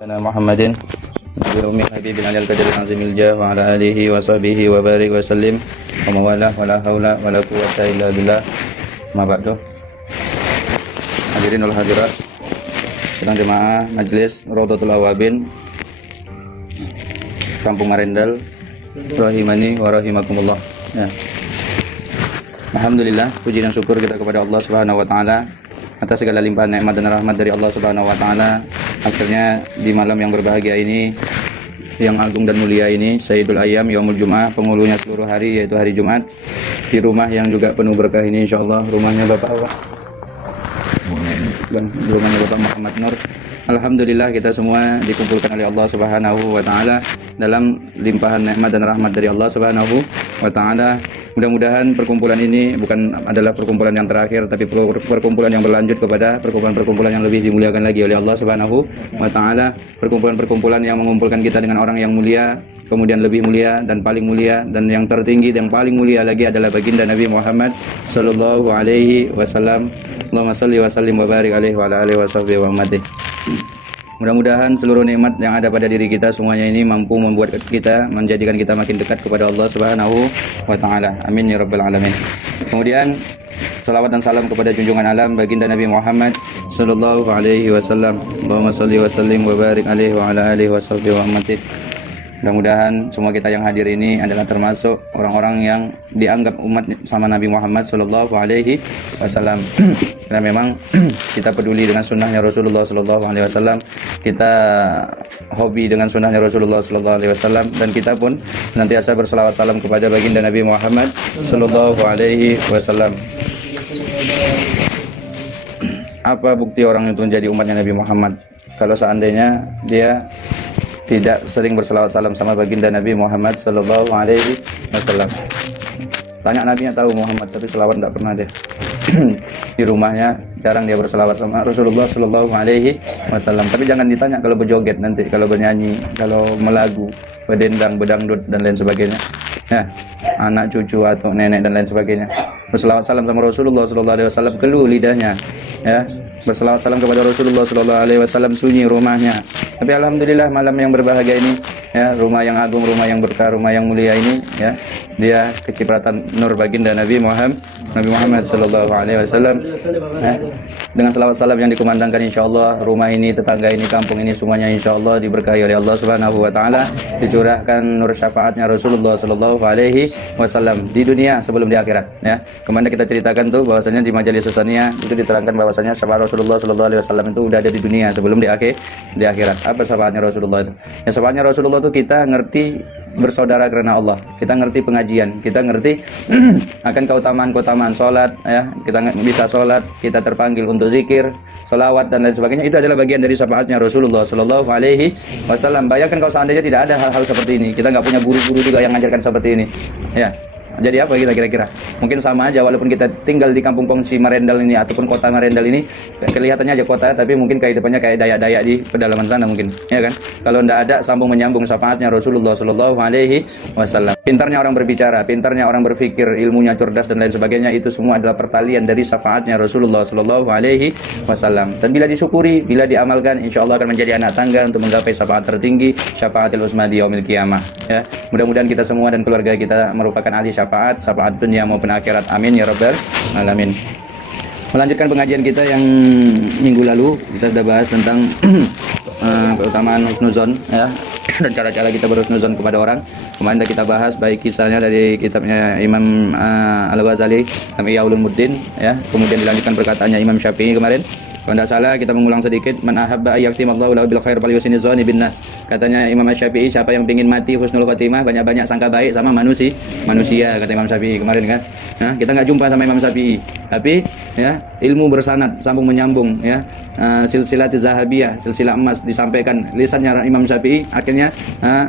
Muhammadin Nabi Ummi Habibin Alil Qadir Azimil Jah wa ala alihi wa sahbihi wa barik wa sallim wa mawalah wa la hawla wa la quwwata illa billah ma ba'du. Hadirin wal hadirat, sedang jemaah Majelis Raudhatul Awabin Kampung Marendal rahimani wa rahimakumullah. Ya. Alhamdulillah, puji dan syukur kita kepada Allah Subhanahu wa taala atas segala limpahan nikmat dan rahmat dari Allah Subhanahu wa taala. Akhirnya di malam yang berbahagia ini, yang agung dan mulia ini, Sayyidul Ayyam Yaumul Jum'ah, penghulunya seluruh hari yaitu hari Jumat, di rumah yang juga penuh berkah ini insyaallah, rumahnya Bapak apa? Rumahnya Bapak Muhammad Nur. Alhamdulillah kita semua dikumpulkan oleh Allah Subhanahu wa taala dalam limpahan nikmat dan rahmat dari Allah Subhanahu wa taala. Mudah-mudahan perkumpulan ini bukan adalah perkumpulan yang terakhir, tapi perkumpulan yang berlanjut kepada perkumpulan-perkumpulan yang lebih dimuliakan lagi oleh Allah Subhanahu wa taala. Perkumpulan-perkumpulan yang mengumpulkan kita dengan orang yang mulia, kemudian lebih mulia dan paling mulia, dan yang tertinggi dan paling mulia lagi adalah baginda Nabi Muhammad sallallahu alaihi wasallam. Allahumma shalli wa sallim wa barik alaihi wa ala alihi wa sahbihi wa ummatihi. Mudah-mudahan seluruh nikmat yang ada pada diri kita semuanya ini mampu membuat kita, menjadikan kita makin dekat kepada Allah Subhanahu wa taala. Amin ya rabbal alamin. Kemudian salawat dan salam kepada junjungan alam baginda Nabi Muhammad sallallahu alaihi wasallam. Allahumma shalli wa sallim wa barik alaihi wa ala alihi wa sahbihi wa ummatihi. Mudah-mudahan semua kita yang hadir ini adalah termasuk orang-orang yang dianggap umat sama Nabi Muhammad sallallahu alaihi wasallam. Karena memang kita peduli dengan sunnahnya Rasulullah sallallahu alaihi wasallam, kita hobi dengan sunnahnya Rasulullah sallallahu alaihi wasallam, dan kita pun senantiasa berselawat salam kepada baginda Nabi Muhammad sallallahu alaihi wasallam. Apa bukti orang itu menjadi umatnya Nabi Muhammad? Kalau seandainya dia tidak sering berselawat salam sama baginda Nabi Muhammad sallallahu alaihi wasallam. Banyak nabinya tahu Muhammad, tapi selawat tidak pernah dia. Di rumahnya jarang dia berselawat sama Rasulullah sallallahu alaihi wasallam. Tapi jangan ditanya kalau berjoget nanti, kalau bernyanyi, kalau melagu, berdendang, bedangdut dan lain sebagainya. Ya, anak cucu atau nenek dan lain sebagainya. Berselawat salam sama Rasulullah sallallahu alaihi wasallam keluh lidahnya. Ya, berselawat salam kepada Rasulullah sallallahu alaihi wasallam sunyi rumahnya. Tapi alhamdulillah malam yang berbahagia ini, ya, rumah yang agung, rumah yang berkah, rumah yang mulia ini, ya, dia kecipratan nur baginda Nabi Muhammad sallallahu alaihi wasallam. Ya, dengan selawat salam yang dikumandangkan insyaallah rumah ini, tetangga ini, kampung ini semuanya insyaallah diberkahi oleh Allah Subhanahu wa taala, dicurahkan nur syafaatnya Rasulullah sallallahu alaihi wasallam di dunia sebelum di akhirat, ya. Kemarin kita ceritakan tuh bahwasanya di majelis Susaniyah itu diterangkan bahwasanya syafaat Rasulullah sallallahu alaihi wasallam itu udah ada di dunia sebelum di akhirat. Apa syafaatnya Rasulullah itu? Ya, syafaatnya Rasulullah itu kita ngerti bersaudara karena Allah, kita ngerti pengajian, kita ngerti akan keutamaan sholat, ya, kita bisa sholat, kita terpanggil untuk zikir, sholawat dan lain sebagainya. Itu adalah bagian dari syafaatnya Rasulullah sallallahu alaihi wasallam. Bayangkan kalau seandainya tidak ada hal-hal seperti ini, kita nggak punya guru-guru juga yang mengajarkan seperti ini, ya. Jadi apa kita kira-kira? Mungkin sama aja walaupun kita tinggal di kampung kongsi Marendal ini ataupun kota Marendal ini, kelihatannya aja kota, tapi mungkin kehidupannya kayak Dayak-Dayak di pedalaman sana mungkin, ya kan? Kalau ndak ada sambung menyambung syafaatnya Rasulullah sallallahu alaihi wasallam. Pintarnya orang berbicara, pintarnya orang berpikir, ilmunya cerdas dan lain sebagainya, itu semua adalah pertalian dari syafaatnya Rasulullah sallallahu alaihi wasallam. Dan bila disyukuri, bila diamalkan, insyaallah akan menjadi anak tangga untuk menggapai syafaat tertinggi, syafaatul uzma di yaumil qiyamah, ya. Mudah-mudahan kita semua dan keluarga kita merupakan ahli syafaat dunia maupun akhirat. Amin ya rabbal alamin. Melanjutkan pengajian kita yang minggu lalu, kita sudah bahas tentang keutamaan husnuzon, ya, dan cara-cara kita berhusnuzon kepada orang. Kemarin sudah kita bahas baik kisahnya dari kitabnya Imam Al-Ghazali, Ihya Ulumuddin, ya. Kemudian dilanjutkan perkataannya Imam Syafi'i kemarin. Kalau tidak salah kita mengulang sedikit, man ahabba ayyaktimallahu lahu bil khair falyusni dzanni bin nas. Katanya Imam Syafi'i, siapa yang ingin mati husnul khotimah, banyak-banyak sangka baik sama manusia, kata Imam Syafi'i kemarin kan. Nah, kita nggak jumpa sama Imam Syafi'i, tapi ya, ilmu bersanad, sambung menyambung, ya. Silsilah zahabiyah, silsilah emas disampaikan lisannya Imam Syafi'i, akhirnya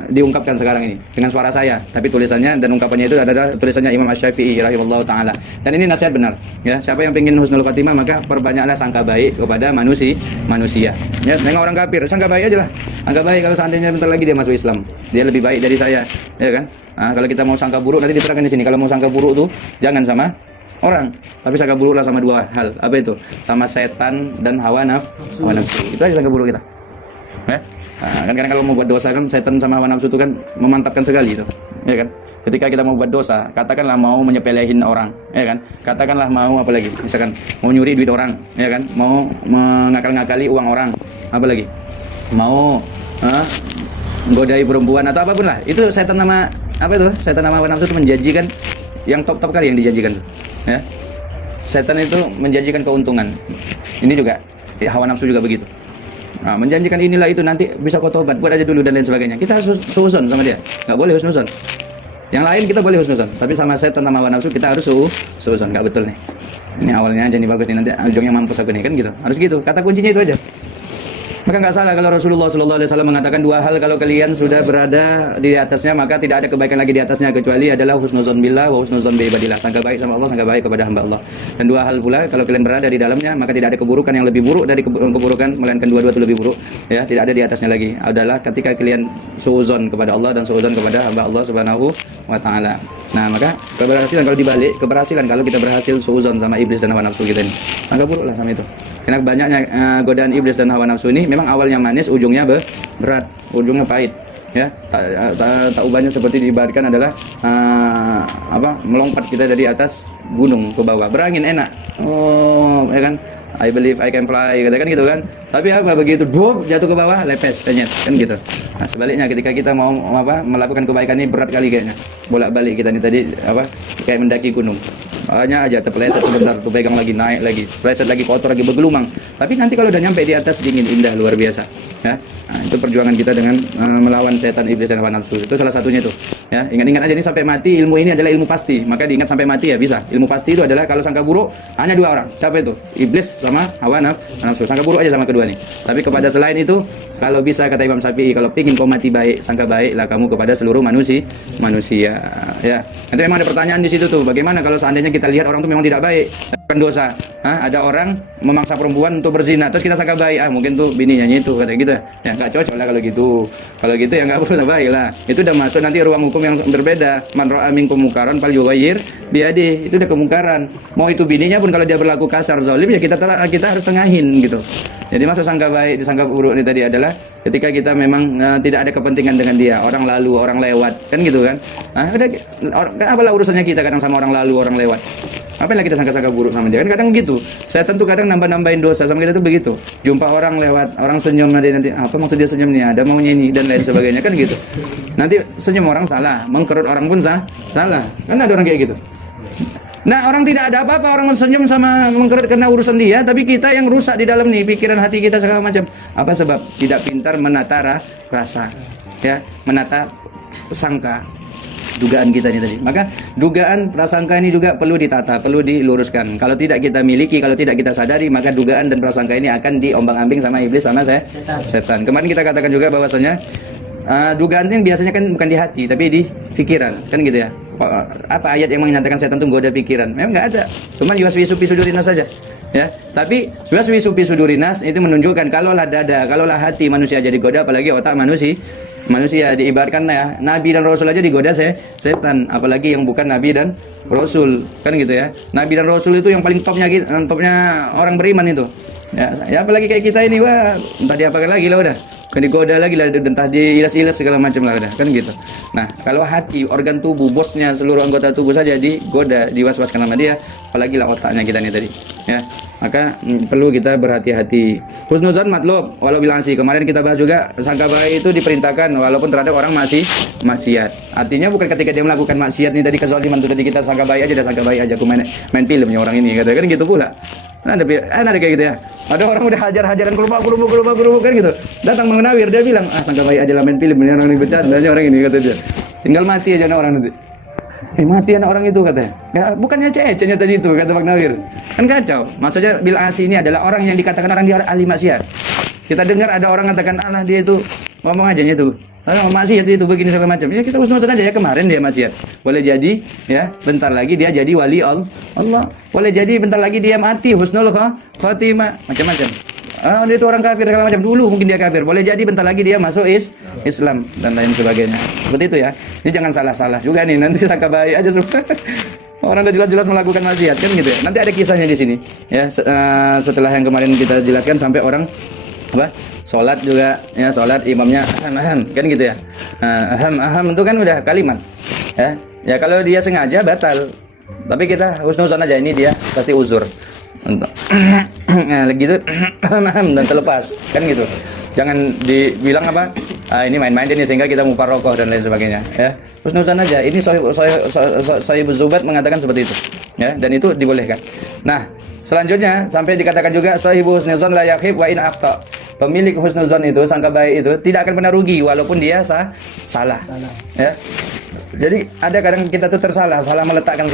diungkapkan sekarang ini dengan suara saya, tapi tulisannya dan ungkapannya itu adalah tulisannya Imam Syafi'i rahimahullahu taala. Dan ini nasihat benar, ya. Siapa yang ingin husnul khotimah maka perbanyaklah sangka baik kepada manusia. Ya, nengok orang kafir, sangka baik aja lah. Sangka baik kalau seandainya bentar lagi dia masuk Islam, dia lebih baik dari saya, ya kan? Kalau kita mau sangka buruk nanti diterangkan di sini. Kalau mau sangka buruk tuh jangan sama orang, tapi sangka buruklah sama dua hal. Apa itu? Sama setan dan hawa nafsu. Itu aja sangka buruk kita. Nah, kan kadang kalau mau buat dosa kan setan sama hawa nafsu itu kan memantapkan sekali itu, ya kan? Ketika kita mau buat dosa, katakanlah mau menyepelehin orang, ya kan? Katakanlah mau apa lagi? Misalkan mau nyuri duit orang, ya kan? Mau mengakal-ngakali uang orang, apa lagi? Mau menggodai perempuan atau apapun lah. Itu setan nama apa itu? Setan nama hawa nafsu itu menjanjikan yang top-top kali yang dijanjikan tuh, ya. Setan itu menjanjikan keuntungan. Ini juga hawa nafsu juga begitu. Nah, menjanjikan inilah itu nanti bisa kau tobat, buat aja dulu dan lain sebagainya. Kita harus suudzon sama dia. Nggak boleh husnuzon. Yang lain kita boleh husnuzon, tapi sama setan sama hawa nafsu kita harus suudzon. Nggak betul nih. Ini awalnya aja nih bagus nih, nanti ujungnya mampus aku nih kan gitu. Harus gitu. Kata kuncinya itu aja. Maka nggak salah kalau Rasulullah SAW mengatakan dua hal kalau kalian sudah berada di atasnya maka tidak ada kebaikan lagi di atasnya kecuali adalah husnuzon billah wa husnuzon bi ibadillah, sangka baik sama Allah, sangka baik kepada hamba Allah. Dan dua hal pula kalau kalian berada di dalamnya maka tidak ada keburukan yang lebih buruk dari keburukan, melainkan dua-dua itu lebih buruk, ya, tidak ada di atasnya lagi. Adalah ketika kalian suudzon kepada Allah dan suudzon kepada hamba Allah Subhanahu wa taala. Nah, maka keberhasilan kalau dibalik, keberhasilan kalau kita berhasil suudzon sama iblis dan hawa nafsu kita ini. Sangka buruk lah sama itu. Karena banyaknya godaan iblis dan hawa nafsu ini memang awalnya manis, ujungnya berat, ujungnya pahit. Ya, tak ubahnya seperti diibaratkan adalah melompat kita dari atas gunung ke bawah. Berangin enak. Oh, ya kan? I believe I can fly, katakan gitu kan. Tapi apa begitu boom jatuh ke bawah lepes penyet kan gitu. Nah, sebaliknya ketika kita mau melakukan kebaikan ini berat kali kayaknya. Bolak-balik kita nih tadi kayak mendaki gunung. Hanya aja terpeleset sebentar, tuh pegang lagi, naik lagi, pleset lagi, kotor lagi, bergelumang. Tapi nanti kalau udah nyampe di atas dingin, indah, luar biasa. Ya, nah, itu perjuangan kita dengan melawan setan, iblis dan hawa nafsu. Itu salah satunya tuh. Ya, ingat-ingat aja nih sampai mati ilmu ini adalah ilmu pasti. Maka diingat sampai mati ya bisa. Ilmu pasti itu adalah kalau sangka buruk hanya dua orang. Siapa itu? Iblis sama hawa nafsu. Sangka buruk aja sama kedua nih. Tapi kepada selain itu, kalau bisa kata Imam Syafi'i, kalau pingin kau mati baik, sangka baiklah kamu kepada seluruh manusia. Ya. Nanti memang ada pertanyaan di situ tuh. Bagaimana kalau seandainya kita lihat orang itu memang tidak baik, kan dosa. Ada orang memaksa perempuan untuk berzina, terus kita sangka baik, mungkin tuh bininya itu kata gitu. Ya nggak cocok lah kalau gitu. Kalau gitu ya nggak perlu baik lah. Itu udah masuk nanti ruang hukum yang berbeda. Man ra'a minkum munkaran falyughayyir biadi. Itu udah kemungkaran. Mau itu bininya pun kalau dia berlaku kasar zalim ya kita harus tengahin gitu. Jadi maksud sangka baik disangka buruk ini tadi adalah ketika kita memang tidak ada kepentingan dengan dia, orang lalu, orang lewat, kan gitu kan. Nah, udah kan apalah urusannya kita kadang sama orang lalu, orang lewat. Apalah kita sangka-sangka buruk sama dia, kan kadang gitu. Setan tuh kadang nambah-nambahin dosa sama kita tuh begitu. Jumpa orang lewat, orang senyum nanti apa maksud dia senyum nih? Ada maunya ini dan lain sebagainya kan gitu. Nanti senyum orang salah, mengkerut orang pun salah. Kan ada orang kayak gitu. Nah, orang tidak ada apa-apa, orang senyum sama mengkerut karena urusan dia, tapi kita yang rusak di dalam nih, pikiran hati kita segala macam. Apa sebab? Tidak pintar menata rasa, ya, menata sangka, dugaan kita ini tadi. Maka dugaan prasangka ini juga perlu ditata, perlu diluruskan. Kalau tidak kita miliki, kalau tidak kita sadari, maka dugaan dan prasangka ini akan diombang-ambing sama iblis sama setan. Kemarin kita katakan juga bahwasanya dugaan ini biasanya kan bukan di hati, tapi di pikiran, kan gitu ya. Apa ayat yang menyatakan setan itu goda pikiran? Memang nggak ada. Cuma yuwaswisu fi sudurinas saja. Ya, tapi yuwaswisu fi sudurinas itu menunjukkan kalaulah dada, kalaulah hati manusia jadi goda, apalagi otak manusia diibaratkan ya, nabi dan rasul aja digoda setan, apalagi yang bukan nabi dan rasul, kan gitu ya. Nabi dan rasul itu yang paling topnya orang beriman itu. Ya apalagi kayak kita ini, wah, entah diapakan lagi lah udah. Kan digoda lagi lah, entah diilas-ilas segala macam lah udah, kan gitu. Nah, kalau hati, organ tubuh, bosnya, seluruh anggota tubuh saja digoda, diwaswaskan sama dia, apalagi lah otaknya kita nih tadi. Ya, maka perlu kita berhati-hati. Husnuzan matlub walau bil ansi. Kemarin kita bahas juga sangka baik itu diperintahkan walaupun terhadap orang maksiat. Artinya bukan ketika dia melakukan maksiat nih tadi kezaliman itu tadi kita sangka baik aja, aku main filmnya orang ini kata kan gitu pula. Nah, ada kayak gitu ya. Ada orang udah hajar-hajaran kerubuk kan gitu. Datang Mang Nawir, dia bilang, sangka baik aja lah main film, ini orang ini bercandanya orang ini kata dia. Tinggal mati aja orang nanti. Mati anak orang itu katanya. Ya, bukannya cecenya tadi itu kata Mang Nawir. Kan kacau. Maksudnya bil asi ini adalah orang yang dikatakan orang dia ahli maksiat. Kita dengar ada orang katakan Allah dia itu ngomong aja itu. Maksiat itu begini segala macam. Ya kita husnuzon aja ya, kemarin dia maksiat. Boleh jadi ya bentar lagi dia jadi wali Allah. Boleh jadi bentar lagi dia mati husnul khatimah, macam-macam. Dia itu orang kafir segala macam. Dulu mungkin dia kafir. Boleh jadi bentar lagi dia masuk Islam dan lain sebagainya. Seperti itu ya. Ini jangan salah-salah juga nih, nanti sangka baik aja semua. Orang udah jelas-jelas melakukan maksiat kan gitu ya. Nanti ada kisahnya di sini ya. Setelah yang kemarin kita jelaskan sampai orang Sholat juga, ya sholat imamnya aham, kan gitu ya. Aham itu kan udah kalimat. Ya kalau dia sengaja batal. Tapi kita husnuzon aja, ini dia pasti uzur. Untuk nah, gitu dan terlepas, kan gitu. Jangan dibilang apa? Ini main-main ini sehingga kita muparokoh dan lain sebagainya. Ya, husnuzon aja. Ini Sahih Zubat mengatakan seperti itu. Ya, dan itu dibolehkan. Nah, selanjutnya sampai dikatakan juga sahibu husnuzon la yakhib wa in akhta. Pemilik husnuzon itu, sangka baik itu tidak akan pernah rugi walaupun dia salah. Ya. Jadi ada kadang kita tuh salah meletakkan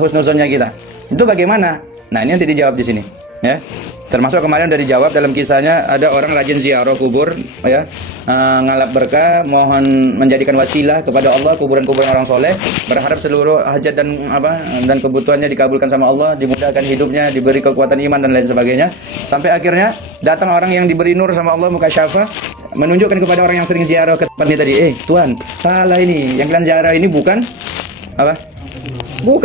husnuzonnya kita. Itu bagaimana? Nah, ini nanti dijawab di sini, ya. Termasuk kemarin udah dijawab dalam kisahnya, ada orang rajin ziarah kubur, ya, ngalap berkah, mohon menjadikan wasilah kepada Allah kuburan-kuburan orang soleh, berharap seluruh hajat dan kebutuhannya dikabulkan sama Allah, dimudahkan hidupnya, diberi kekuatan iman dan lain sebagainya. Sampai akhirnya datang orang yang diberi nur sama Allah, mukasyafa, menunjukkan kepada orang yang sering ziarah ke tempat ini tadi, Tuhan, salah ini, yang kalian ziarah ini bukan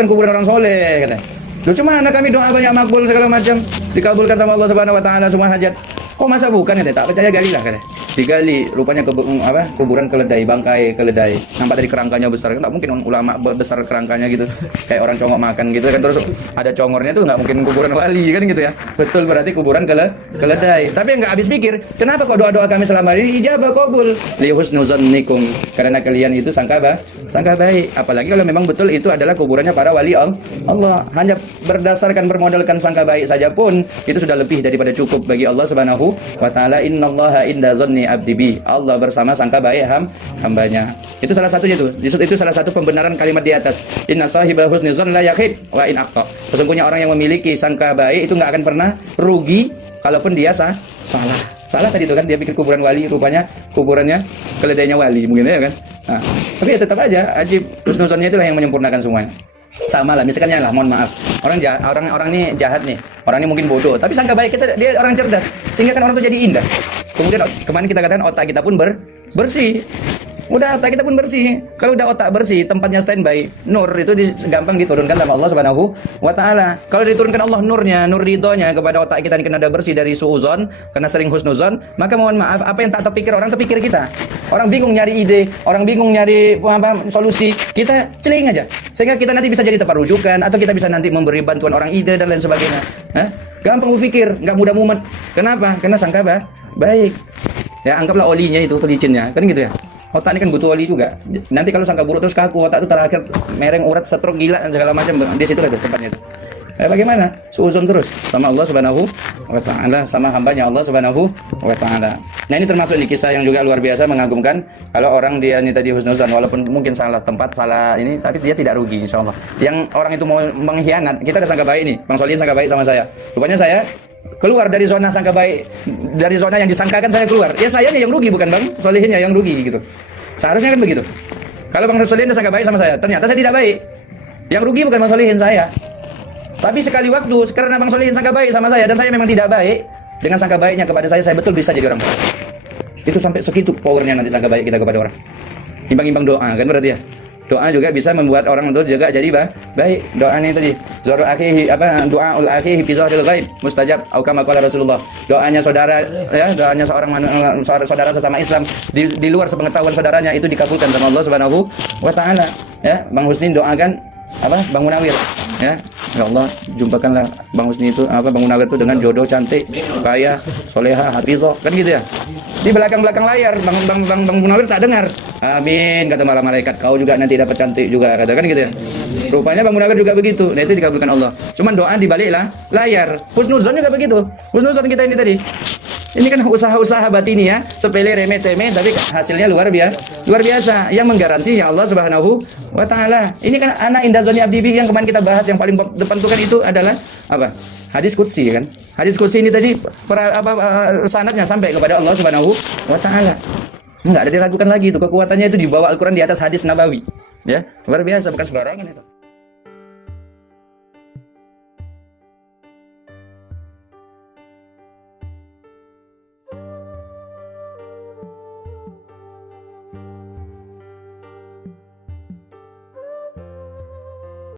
kuburan orang soleh, katanya. Loh, cuma anak kami doa banyak makbul segala macam, dikabulkan sama Allah Subhanahu wa taala semua hajat. Kok masa bukan, katanya? Tak percaya galilah, katanya. Digali, rupanya kuburan keledai, bangkai keledai. Nampak dari kerangkanya besar, kan tak mungkin ulama besar kerangkanya gitu. Kayak orang congok makan gitu kan, terus ada congornya tuh, nggak mungkin kuburan wali kan gitu ya. Betul, berarti kuburan keledai. Tapi nggak habis pikir, kenapa kok doa-doa kami selama ini ijabah qabul? Li husnuzannikum, karena kalian itu sangka baik. Apalagi kalau memang betul itu adalah kuburannya para wali Allah. Hanya berdasarkan bermodalkan sangka baik saja pun itu sudah lebih daripada cukup bagi Allah Subhanahu wa taala. Innallaha inda zanni abdi bi. Allah bersama sangka baik hambanya. Itu salah satunya itu. Itu salah satu pembenaran kalimat di atas. Inna sahibal husni zan la yakhib wa in aqta. Sesungguhnya orang yang memiliki sangka baik itu enggak akan pernah rugi kalaupun dia salah. Salah tadi itu kan, dia pikir kuburan wali, rupanya kuburannya keledainya wali mungkin ya kan. Nah, tapi ya tetap aja ajib, husnuzonnya itulah yang menyempurnakan semuanya. Sama lah, misalkan ya lah, mohon maaf, orang ini jahat nih, orang ini mungkin bodoh, tapi sangka baik kita, dia orang cerdas, sehingga kan orang itu jadi indah. Kemudian kemarin kita katakan otak kita pun bersih. Udah otak kita pun bersih. Kalau udah otak bersih, tempatnya standby, nur itu gampang diturunkan sama Allah Subhanahu wa taala. Kalau diturunkan Allah nurnya, nur ridhonya kepada otak kita karena udah bersih dari suuzon, karena sering husnuzon, maka mohon maaf, apa yang tak terpikir orang terpikir kita. Orang bingung nyari ide, orang bingung nyari solusi, kita celing aja. Sehingga kita nanti bisa jadi tempat rujukan, atau kita bisa nanti memberi bantuan orang ide dan lain sebagainya. Gampang berpikir, nggak mudah mumet. Kenapa? Karena sangka baik. Ya, anggaplah olinya itu pelicinnya, kan gitu ya. Otak ini kan butuh oli juga. Nanti kalau sangka buruk terus kaku, otak itu terakhir mereng, urat, stroke, gila segala macam. Di situ ada tempatnya itu. Bagaimana? Suuzon terus sama Allah Subhanahu wa taala, sama hambanya Allah Subhanahu wa taala. Nah, ini termasuk di kisah yang juga luar biasa mengagumkan. Kalau orang dia ini tadi husnuzon, walaupun mungkin salah tempat, salah ini, tapi dia tidak rugi insyaallah. Yang orang itu mau mengkhianat, kita ada sangka baik nih. Bang Solihin sangka baik sama saya. Rupanya saya keluar dari zona sangka baik, dari zona yang disangkakan saya keluar. Ya saya nih yang rugi, bukan Bang Solihinnya yang rugi gitu. Seharusnya kan begitu. Kalau Bang Solihin sangka baik sama saya, ternyata saya tidak baik. Yang rugi bukan Bang Solihin, saya. Tapi sekali waktu, karena Bang Solihin sangka baik sama saya dan saya memang tidak baik, dengan sangka baiknya kepada saya betul bisa jadi orang baik. Itu sampai segitu powernya nanti sangka baik kita kepada orang. Imbang-imbang doa kan berarti ya. Doa juga bisa membuat orang itu juga jadi baik. Doanya tadi, zuru akhihi doaul akhihi fi zahril ghaib mustajab atau kama qala Rasulullah. Doanya saudara ya, doanya saudara sesama Islam di luar sepengetahuan saudaranya itu dikabulkan sama Allah Subhanahu wa taala. Ya, Bang Husni doakan Bang Munawir ya. Ya Allah, jumpakanlah Bang Husni itu Bang Munawir itu dengan jodoh cantik, kaya, soleha, hafizah, kan gitu ya. Di belakang layar Bang Munawir tak dengar. Amin, kata malah malaikat, kau juga nanti dapat cantik juga, katakan gitu ya. Rupanya Bang Munawir juga begitu. Nah, itu dikabulkan Allah. Cuman doa di balik layar. Husnuzon juga begitu. Husnuzon kita ini tadi. Ini kan usaha-usaha batini ya, sepele remeh-temeh tapi hasilnya luar biasa. Yang menggaransinya Allah Subhanahu wa taala. Ini kan anak indah zoni abdi bi yang kemarin kita bahas, yang paling depan itu kan itu adalah hadis qudsi kan. Hadis qudsi ini tadi sanadnya sampai kepada Allah Subhanahu wa taala. Enggak ada diragukan lagi itu, kekuatannya itu di bawah Al-Qur'an, di atas hadis nabawi. Ya, luar biasa, bukan sembarangan itu.